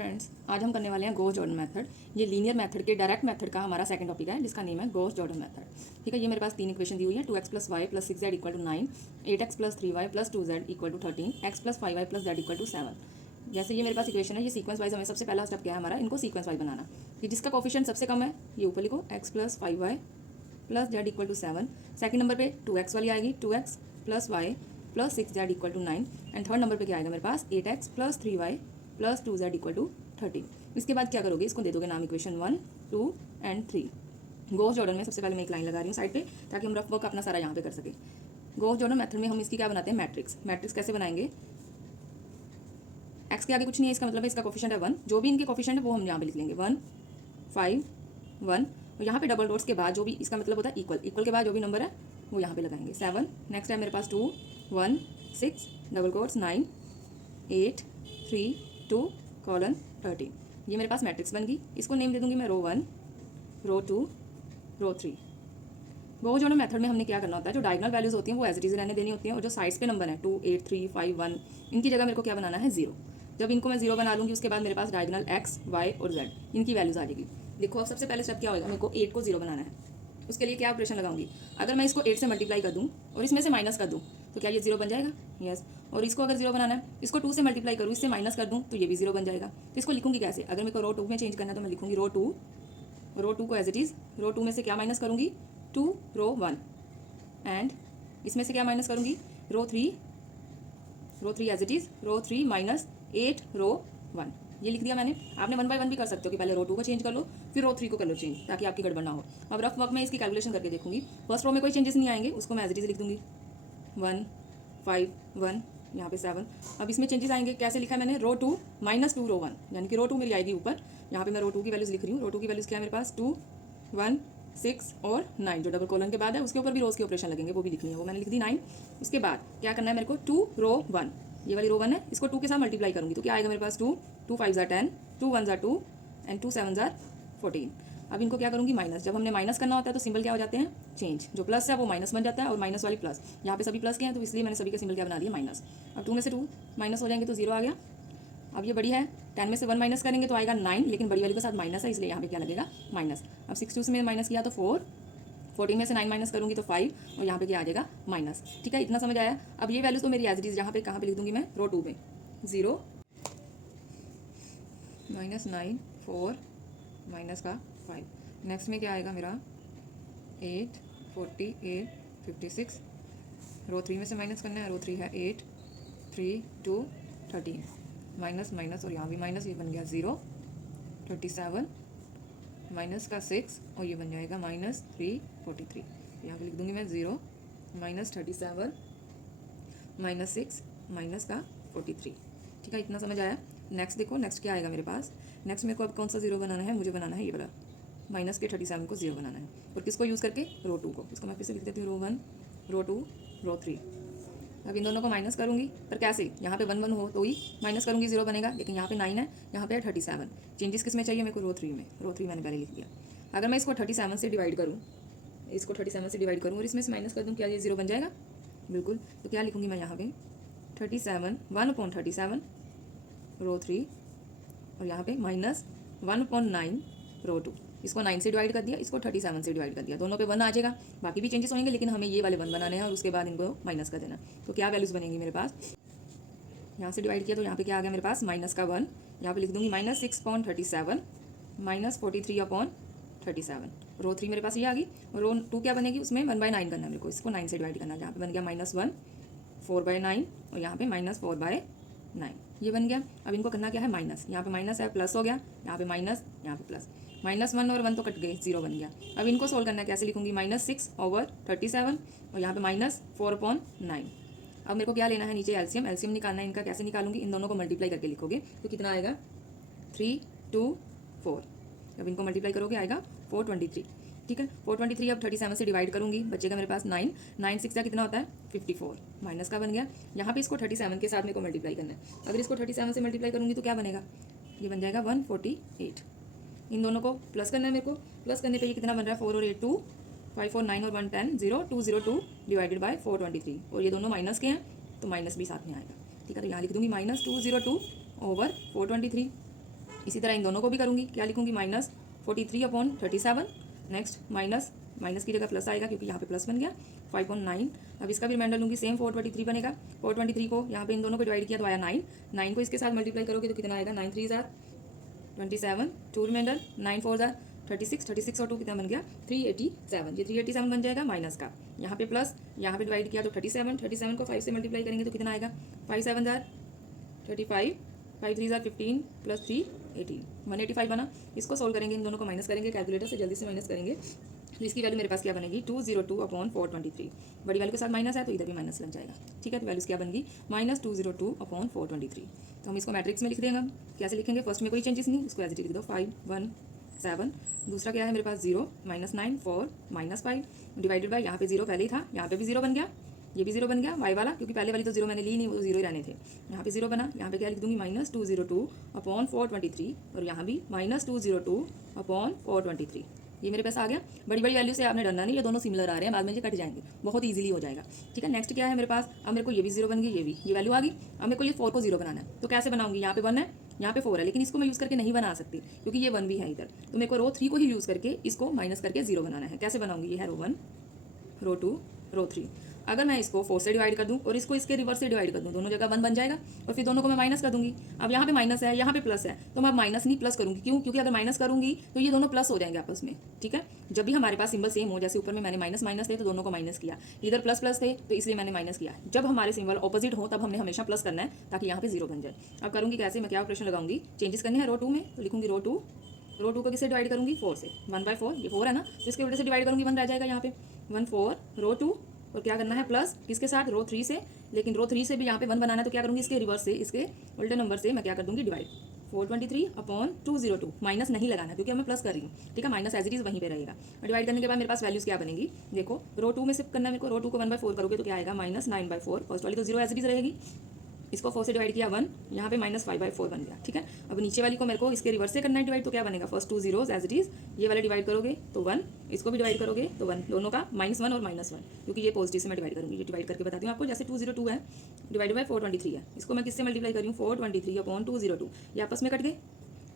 Friends, आज हम करने वाले हैं गॉस जॉर्डन मेथड। ये लीनियर मेथड के डायरेक्ट मेथड का हमारा सेकंड टॉपिक है, जिसका नेम है गॉस जॉर्डन मेथड। ठीक है, ये मेरे पास तीन इक्वेशन दी हुई है। 2x + y + 6z = 9, 8x + 3y + 2z = 13, x + 5y + z = 7। जैसे ये मेरे पास इक्वेशन है, ये सीक्वेंस वाइज हमें सबसे पहला स्टेप क्या है हमारा, इनको सीक्वेंस वाइज बनाना। कि जिसका कोफिशिएंट सबसे कम है ये ऊपर लिखो, x + 5y + z = 7। Second number पे 2x वाली आएगी, 2x + y + 6z = 9। And third number पे क्या आएगा मेरे पास, 8x + 3y + 2z = 13। इसके बाद क्या करोगे, इसको दे दोगे नाम इक्वेशन 1, 2 एंड 3। गॉस जॉर्डन में सबसे पहले मैं एक लाइन लगा रही हूँ साइड पे, ताकि हम रफ वर्क अपना सारा यहाँ पे कर सकें। गॉस जॉर्डन मेथड में हम इसकी क्या बनाते हैं, मैट्रिक्स। मैट्रिक्स कैसे बनाएंगे, एक्स के आगे कुछ नहीं है, इसका मतलब है इसका कोफिशिएंट है 1। जो भी इनके कोफिशिएंट है वो हम यहाँ पे लिख लेंगे, 1, 5, 1। और यहाँ पे डबल डॉट्स के बाद जो भी इसका मतलब होता है इक्वल, इक्वल के बाद जो भी नंबर है वो यहाँ पे लगाएंगे, 7। नेक्स्ट है मेरे पास 2, 1, 6, डबल कोट्स 9, 8, 3, 2, कॉलन 13। ये मेरे पास मैट्रिक्स बन गई। इसको नेम दे दूंगी मैं रो 1, रो 2, रो 3। गॉस जॉर्डन मेथड में हमने क्या करना होता है, जो डायगोनल वैल्यूज होती हैं वो एज इट इज रहने देनी होती हैं, और जो साइड्स पे नंबर है 2, 8, 3, 5, 1, इनकी जगह मेरे को क्या बनाना है, 0। जब इनको मैं 0 बना लूँगी, उसके बाद मेरे पास डायगोनल x, y और z इनकी वैल्यूज आ जाएगी। देखो अब सबसे पहले स्टेप क्या होगा, मेरे को 8 को 0 बनाना है। उसके लिए क्या ऑपरेशन लगाऊंगी, अगर मैं इसको 8 से मल्टीप्लाई कर दूँ और इसमें से माइनस कर दूँ तो क्या ये 0 बन जाएगा, यस। और इसको अगर 0 बनाना है, इसको 2 से मल्टीप्लाई करूँ, इससे माइनस कर दूँ तो ये भी 0 बन जाएगा। तो इसको लिखूंगी कैसे, अगर मेरे को रो 2 में चेंज करना है तो मैं लिखूंगी रो 2 को एज इट इज़, रो 2 में से क्या माइनस करूँगी, 2, रो 1। एंड इसमें से क्या माइनस करूँगी, row 3 as it is, row 3 minus 8, row 1। ये लिख दिया मैंने। आपने 1 बाय 1 भी कर सकते हो कि पहले रो 2 को चेंज कर लो, फिर रो 3 को कर लो चेंज, ताकि आपकी गड़बड़ ना हो। अब रफ वर्क में इसकी कैलकुलेशन करके देखूंगी। फर्स्ट रो में कोई चेंजेस नहीं आएंगे, उसको मैं एज इट इज़ लिख दूंगी, 1, 5, 1, यहाँ पे 7। अब इसमें चेंजेस आएंगे, कैसे लिखा है मैंने, रो 2 माइनस 2, रो 1, यानी कि रो 2 मेरी आएगी ऊपर। यहाँ पे मैं रो 2 की वैल्यूज लिख रही हूँ। रो 2 की वैल्यूज क्या है मेरे पास, 2, 1, 6 और 9। जो डबल कॉलन के बाद है उसके ऊपर भी रोज के ऑपरेशन लगेंगे, वो भी लिखनी है, वो मैंने लिख दी 9। उसके बाद क्या करना है मेरे को, 2, रो 1, ये वाली रो 1 है, इसको 2 के साथ मल्टीप्लाई करूँगी तो क्या आएगा मेरे पास, 2, 2 5 ज़ा 10, 2 1 ज़ा 2 एंड 2 7 ज़ा 14। अब इनको क्या करूँगी, माइनस। जब हमने माइनस करना होता है तो सिंबल क्या हो जाते हैं, चेंज। जो प्लस है वो माइनस बन जाता है और माइनस वाली प्लस। यहाँ पे सभी प्लस के हैं तो इसलिए मैंने सभी के सिंबल क्या बना दिया, माइनस। अब 2 में से 2 माइनस हो जाएंगे तो 0 आ गया। अब ये बड़ी है, 10 में से 1 माइनस करेंगे तो आएगा 9, लेकिन बड़ी वाली के साथ माइनस है इसलिए यहाँ पे क्या लगेगा, माइनस। अब 6 2 में माइनस किया तो 4, 14 में से 9 माइनस करूँगी तो 5, और यहाँ पे क्या आ जाएगा, माइनस। ठीक है, इतना समझ आया। अब ये वैल्यूज तो मेरी एज इट इज यहाँ पे कहाँ पे लिख दूंगी मैं, रो 2 में, 0, -9, 4, माइनस का 5। नेक्स्ट में क्या आएगा मेरा, 8, 48, 56। रो 3 में से माइनस करना है, रो 3 है 8, 3, 2, 13, माइनस माइनस और यहाँ भी माइनस, ये बन गया 0, 37 माइनस का 6 और ये बन जाएगा -3, 43। यहाँ पे लिख दूंगी मैं 0, -37 -6 माइनस का 43। ठीक है, इतना समझ आया। नेक्स्ट देखो, नेक्स्ट क्या आएगा मेरे पास, नेक्स्ट मेरे को अब कौन सा 0 बनाना है, मुझे बनाना है ये वाला, माइनस के 37 को 0 बनाना है। और किसको यूज़ करके, रो 2 को। इसको मैं फिर से लिख देती हूँ, रो 1, रो 2, रो 3। अब इन दोनों को माइनस करूँगी, पर कैसे, यहाँ पे 1 1 हो तो ही माइनस करूँगी 0 बनेगा, लेकिन यहाँ पे 9 है, यहाँ पे है 37। चेंजेस किस में चाहिए मेरे को, रो 3 में। रो 3 मैंने पहले लिख दिया। अगर मैं इसको 37 से डिवाइड करूँ, इसको 37 से डिवाइड करूँ और इसमें से माइनस कर दूँ, क्या ये 0 बन जाएगा, बिल्कुल। तो क्या लिखूँगी मैं यहाँ पे, 37, 1/37 रो 3, और यहाँ पे -1/9 रो 2। इसको 9 से डिवाइड कर दिया, इसको 37 से डिवाइड कर दिया, दोनों पे 1 आ जाएगा। बाकी भी चेंजेस होंगे, लेकिन हमें ये वाले 1 बनाने हैं और उसके बाद इनको माइनस कर देना। तो क्या वैल्यूज़ बनेंगी मेरे पास, यहाँ से डिवाइड किया तो यहाँ पे क्या आ गया मेरे पास, माइनस का 1। यहाँ पे लिख दूँगी -6/37 -43/37। रो 3 मेरे पास ये आ गई। और रो 2 क्या बनेगी, उसमें 1/9 करना है मेरे को, इसको 9 से डिवाइड करना है। यहाँ पे बन गया -1, 4/9 और यहाँ पे -4/9, ये बन गया। अब इनको करना क्या है, माइनस। यहाँ पे माइनस है, प्लस हो गया, यहाँ पे माइनस, यहाँ पे प्लस। -1 और 1 तो कट गए, 0 बन गया। अब इनको सोल्व करना है, कैसे लिखूंगी, -6/37 और यहाँ पे -4/9। अब मेरे को क्या लेना है, नीचे एलसीएम। एलसीएम निकालना है इनका, कैसे निकालूंगी, इन दोनों को मल्टीप्लाई करके लिखोगे तो कितना आएगा, 3, 2, 4। अब इनको मल्टीप्लाई करोगे आएगा 423। ठीक है, 423 अब 37 से डिवाइड करूंगी, बचेगा मेरे पास 9, 9 6 का कितना होता है, 54, माइनस का बन गया। यहाँ पे इसको 37 के साथ मेरे को मल्टीप्लाई करना है। अगर इसको 37 से मल्टीप्लाई करूंगी तो क्या बनेगा, ये बन जाएगा 148। इन दोनों को प्लस करना है मेरे को। प्लस करने पे ये कितना बन रहा है, 4 और 8 2, 5 और 9 और 1 10, 0 202 डिवाइडेड बाय 423। और ये दोनों माइनस के हैं तो माइनस भी साथ में आएगा। ठीक है, तो यहाँ लिख दूंगी -202 ओवर 423। इसी तरह इन दोनों को भी करूँगी, क्या लिखूँगी -43/37। नेक्स्ट माइनस माइनस की जगह प्लस आएगा क्योंकि यहाँ पे प्लस बन गया 5/9। अब इसका भी रिमाइंडर लूँगी, सेम 423 बनेगा। 423 को यहाँ पे इन दोनों को डिवाइड किया तो आया 9। 9 को इसके साथ मल्टीप्लाई करोगे तो कितना आएगा, 9 3 27, 2 रिमाइंडर, 9 4 36, 36 और 2 कितना बन गया 387। ये 387 बन जाएगा माइनस का, यहाँ पे प्लस, यहाँ पे डिवाइड किया तो 37, 37 को 5 से मल्टीप्लाई करेंगे तो कितना आएगा 5 7 35, 5 3 15 प्लस 3 18, 185 बना। इसको सोल्व करेंगे, इन दोनों को माइनस करेंगे, कैलकुलेटर से जल्दी से माइनस करेंगे तो इसकी वैल्यू मेरे पास क्या बनेगी 202/423। बड़ी वैल्यू के साथ माइनस है तो इधर भी माइनस लग जाएगा, ठीक है। तो वैल्यूज क्या बनेगी -202/423। तो हम इसको मैट्रिक्स में लिख देंगे। हम कैसे लिखेंगे, फर्स्ट में कोई चेंजेस नहीं, इसको एज इट इज लिख दो 5 1 7। दूसरा क्या है मेरे पास 0 -9 4 -5 डिवाइडेड बाय, यहाँ पे 0 पहले ही था, यहाँ पे भी 0 बन गया, ये भी 0 बन गया वाई वाला, क्योंकि पहले वाली तो 0 मैंने ली नहीं, वो तो 0 ही रहने थे। यहाँ पे 0 बना, यहाँ पे क्या लिख दूंगी -202/423 और यहाँ भी -202/423। ये मेरे पास आ गया। बड़ी बड़ी वैल्यू से आपने डरना नहीं, ये दोनों सिमिलर आ रहे हैं, बाद में ये कट जाएंगे, बहुत ईजिली हो जाएगा, ठीक है। नेक्स्ट क्या है मेरे पास, अब मेरे को ये भी 0 बन गई, ये भी, ये वैल्यू आ गई। अब मेरे को ये 4 को 0 बनाना है, तो कैसे बनाऊंगी, यहाँ पे 1 है, यहाँ पे 4 है, लेकिन इसको मैं यूज़ करके नहीं बना सकती क्योंकि ये 1 भी है इधर, तो मेरे को रो 3 को ही यूज़ करके इसको माइनस करके 0 बनाना है। कैसे बनाऊंगी, ये है रो 1 रो 2 रो 3। अगर मैं इसको 4 से डिवाइड कर दूं और इसको इसके रिवर्स से डिवाइड कर दूं, दोनों जगह 1 बन जाएगा और फिर दोनों को मैं माइनस कर दूंगी। अब यहाँ पे माइनस है, यहाँ पे प्लस है, तो मैं माइनस नहीं प्लस करूंगी, क्यों, क्योंकि अगर माइनस करूंगी तो ये दोनों प्लस हो जाएंगे आपस में, ठीक है। जब भी हमारे पास सिंबल सेम हो, जैसे ऊपर में मैंने माइनस माइनस थे तो दोनों को माइनस किया, इधर प्लस प्लस थे तो इसलिए मैंने माइनस किया। जब हमारे सिंबल ऑपोजिट हो तब हमने हमेशा प्लस करना है ताकि यहाँ पे 0 बन जाए। अब करूँगी कैसे, मैं क्या ऑपरेशन लगाऊंगी, चेंजेस करने हैं रो 2 में, तो लिखूंगी रो 2 को किससे डिवाइड करूंगी 4 से, 1/4, ये 4 है ना, तो इसके उल्टे से डिवाइड करूंगी 1 रह जाएगा यहाँ पे 1 4 रो 2 और क्या करना है प्लस किसके साथ, रो 3 से, लेकिन रो 3 से भी यहाँ पे 1 बनाना है तो क्या करूँगी, इसके रिवर्स से, इसके उल्टे नंबर से मैं क्या कर दूँगी डिवाइड 423/202। माइनस नहीं लगाना क्योंकि मैं प्लस कर रही हूँ, ठीक है, माइनस एज इट इज वहीं पे रहेगा। और डिवाइड करने के बाद मेरे पास वैल्यूज क्या बनेगी, देखो रो 2 में से करना है मेरे को, रो 2 को 1/4 करोगे तो क्या आएगा -9/4, फर्स्ट वाली तो 0 एज इट इज रहेगी, इसको 4 से डिवाइड किया 1, यहाँ पे -5/4 बन गया, ठीक है। अब नीचे वाली को मेरे को इसके रिवर्स से करना है डिवाइड, तो क्या बनेगा, first 2 zeros as it is, ये वाले डिवाइड करोगे तो 1, इसको भी डिवाइड करोगे तो 1, दोनों का -1 और -1, क्योंकि ये पॉजिटिव से मैं डिवाइड करूँगी। ये डिवाइड करके बताती हूँ आपको, जैसे 202 है डिवाइड बाय 423 है, इसको मैं किससे मल्टीप्लाई करी हूँ 423/202, ये आपस में कट गए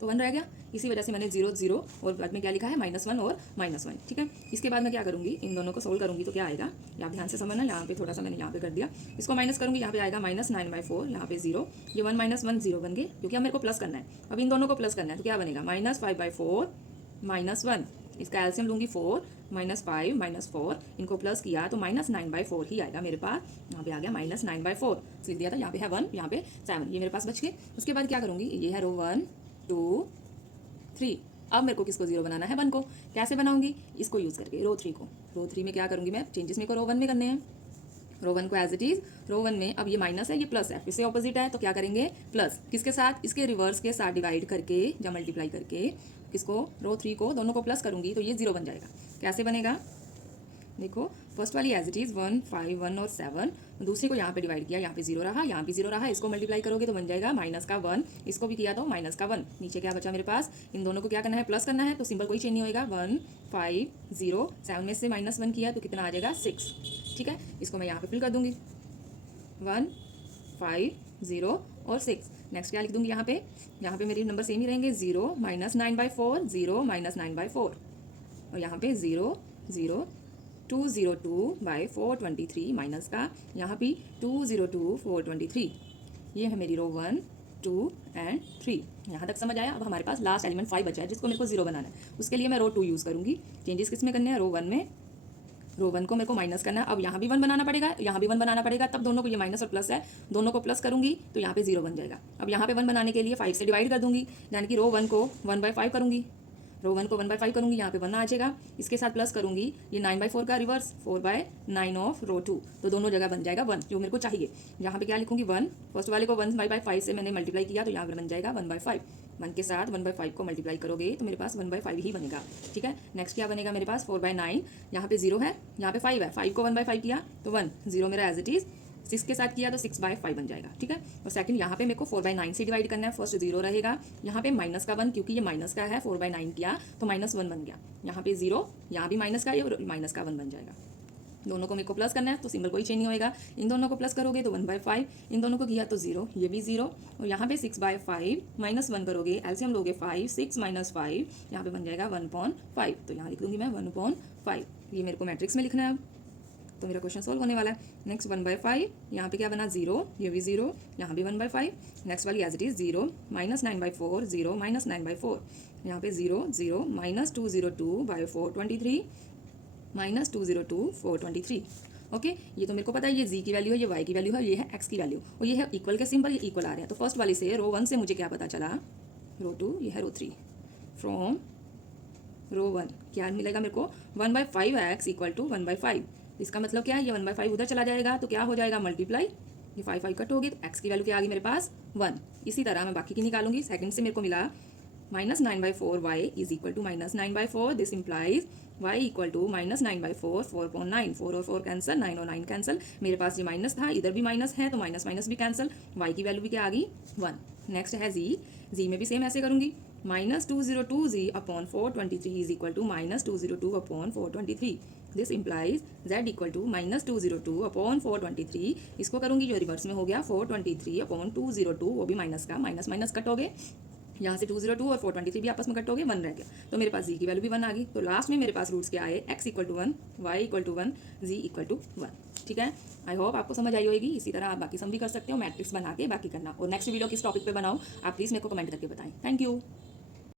तो 1 रह गया, इसी वजह से मैंने 0 0 और बाद में क्या लिखा है -1 और -1, ठीक है। इसके बाद मैं क्या करूँगी, इन दोनों को सोल्व करूँगी तो क्या आएगा, आप ध्यान से समझना, यहाँ पे थोड़ा सा मैंने यहाँ पे कर दिया, इसको माइनस करूँगी, यहाँ पे आएगा -9/4, यहाँ पे 0, ये 1 -1 0 बन गए, क्योंकि अब मेरे को प्लस करना है, अब इन दोनों को प्लस करना है तो क्या बनेगा -5/4 -1, इसका एल्सियम लूँगी 4 -5 -4, इनको प्लस किया तो -9/4 ही आएगा मेरे पास, यहाँ पे आ गया -9/4, लिख दिया था, यहाँ पे है 1, यहाँ पे 7, ये मेरे पास बच गए। उसके बाद क्या करूँगी, ये है रो 1 2 3, अब मेरे को किसको 0 बनाना है, 1 को, कैसे बनाऊंगी, इसको यूज़ करके रो 3 को, रो 3 में क्या करूँगी मैं, चेंजेस मेरे को रो 1 में करने हैं, रो 1 को एज इट इज, रो 1 में अब ये माइनस है, ये प्लस है, फिर से ऑपोजिट है तो क्या करेंगे प्लस, किसके साथ, इसके रिवर्स के साथ डिवाइड करके या मल्टीप्लाई करके, किसको रो 3 को, दोनों को प्लस करूँगी तो ये 0 बन जाएगा। कैसे बनेगा, देखो फर्स्ट वाली एज इट इज़ 1 5 1 और 7, दूसरी को यहाँ पे डिवाइड किया, यहाँ पे 0 रहा, यहाँ भी 0 रहा, इसको मल्टीप्लाई करोगे तो बन जाएगा -1, इसको भी किया तो -1, नीचे क्या बचा मेरे पास, इन दोनों को क्या करना है प्लस करना है, तो सिंबल कोई चेंज नहीं होएगा, 1 5 0, 7 में से -1 किया तो कितना आ जाएगा 6, ठीक है। इसको मैं यहाँ पे फिल कर दूंगी 1 5 0 और 6। नेक्स्ट क्या लिख दूंगी यहाँ पे मेरे नंबर सेम ही रहेंगे, 0 -9/4 0 -9/4 और यहाँ पे 0 0 202/423 माइनस का, यहाँ भी 202/423, ये है मेरी रो 1 2 एंड 3। यहाँ तक समझ आया। अब हमारे पास लास्ट एलिमेंट 5 बचा है जिसको मेरे को 0 बनाना है, उसके लिए मैं रो 2 यूज़ करूँगी। चेंजेस किस में करने हैं, रो 1 में, रो 1 को मेरे को माइनस करना है, अब यहाँ भी 1 बनाना पड़ेगा, यहाँ भी 1 बनाना पड़ेगा, तब दोनों को, ये माइनस और प्लस है, दोनों को प्लस करूँगी तो यहाँ पे 0 बन जाएगा। अब यहाँ पे 1 बनाने के लिए 5 से डिवाइड कर दूँगी, यानी कि रो 1 को 1/5 करूँगी, रो 1 को 1/5 करूँगी, यहाँ पे 1 आ जाएगा, इसके साथ प्लस करूँगी, ये 9/4 का रिवर्स 4/9 ऑफ रो 2, तो दोनों जगह बन जाएगा 1 जो मेरे को चाहिए। यहाँ पे क्या लिखूँगी 1, फर्स्ट वाले को 1/5 से मैंने मल्टीप्लाई किया तो यहाँ पर बन जाएगा 1/5, 1 के साथ 1/5 को मल्टीप्लाई करोगे तो मेरे पास 1/5 ही बनेगा, ठीक है। नेक्स्ट क्या बनेगा मेरे पास 4/9, यहाँ पे 0 है, यहाँ पे 5 है, 5 को 1/5 किया तो 1, 0 मेरा एज इट इज़, 6 के साथ किया तो 6/5 बन जाएगा, ठीक है। और सेकंड यहाँ पे मेरे को 4/9 से डिवाइड करना है, फर्स्ट 0 रहेगा, यहाँ पे माइनस का 1, क्योंकि ये माइनस का है, 4/9 किया तो -1 बन गया, यहाँ पे 0, यहाँ भी माइनस का, ये माइनस का 1 बन जाएगा। दोनों को मेरे को प्लस करना है तो सिंबल कोई चेंज नहीं होएगा। इन दोनों को प्लस करोगे तो 1/5, इन दोनों को किया तो 0, ये भी 0, और यहाँ पे 6/5 -1 करोगे, एलसीएम लोगे 5, 6 - 5, यहाँ पे बन जाएगा 1/5। तो यहाँ लिख दूंगी मैं 1/5। ये मेरे को मैट्रिक्स में लिखना है, तो मेरा क्वेश्चन सॉल्व होने वाला है। नेक्स्ट 1/5, यहाँ पे क्या बना 0, ये भी 0, यहाँ भी 1/5। नेक्स्ट वाली एज इट इज़ 0 -9/4, 0 -9/4, यहाँ पे 0 0 -202/423 -202/423। ओके, ये तो मेरे को पता है, ये z की वैल्यू है, ये y की वैल्यू है, ये है x की वैल्यू, और ये है इक्वल के सिंबल, ये इक्वल आ रहे हैं। तो फर्स्ट वाली से रो 1 से मुझे क्या पता चला, रो 2 ये है रो 3, फ्रॉम रो 1 क्या मिलेगा मेरे को 1/5x = 1/5। इसका मतलब क्या है, ये 1/5 उधर चला जाएगा तो क्या हो जाएगा मल्टीप्लाई, ये 5 कट होगी, तो x की वैल्यू क्या आ गई मेरे पास 1। इसी तरह मैं बाकी की निकालूंगी। सेकंड से मेरे को मिला -9/4y = -9/4, दिस इम्प्लाइज y = -9/4, 4/9, 4 और 4 कैंसिल, 9 और 9 कैंसिल, मेरे पास ये माइनस था, इधर भी माइनस है तो माइनस माइनस भी कैंसिल, y की वैल्यू भी क्या आ गई 1। नेक्स्ट है z में भी सेम ऐसे करूंगी, -202z/423 = -202/423, दिस इम्प्लाइज z = -202/423। इसको करूंगी जो रिवर्स में हो गया 423/202, वो भी माइनस का माइनस माइनस कट हो गए, यहाँ से 202 और 423 भी आपस में कट हो गए, 1 रह गया, तो मेरे पास z की वैल्यू भी 1 आ गई। तो लास्ट में मेरे पास रूट्स क्या आए, x = 1, y = 1, z = 1। ठीक है, आई होप आपको समझ आई होगी। इसी तरह आप बाकी सम भी कर सकते हो, मैट्रिक्स बना के बाकी करना। और नेक्स्ट वीडियो किस टॉपिक पे बनाओ आप प्लीज़ मेरे को कमेंट करके बताएं। Thank you.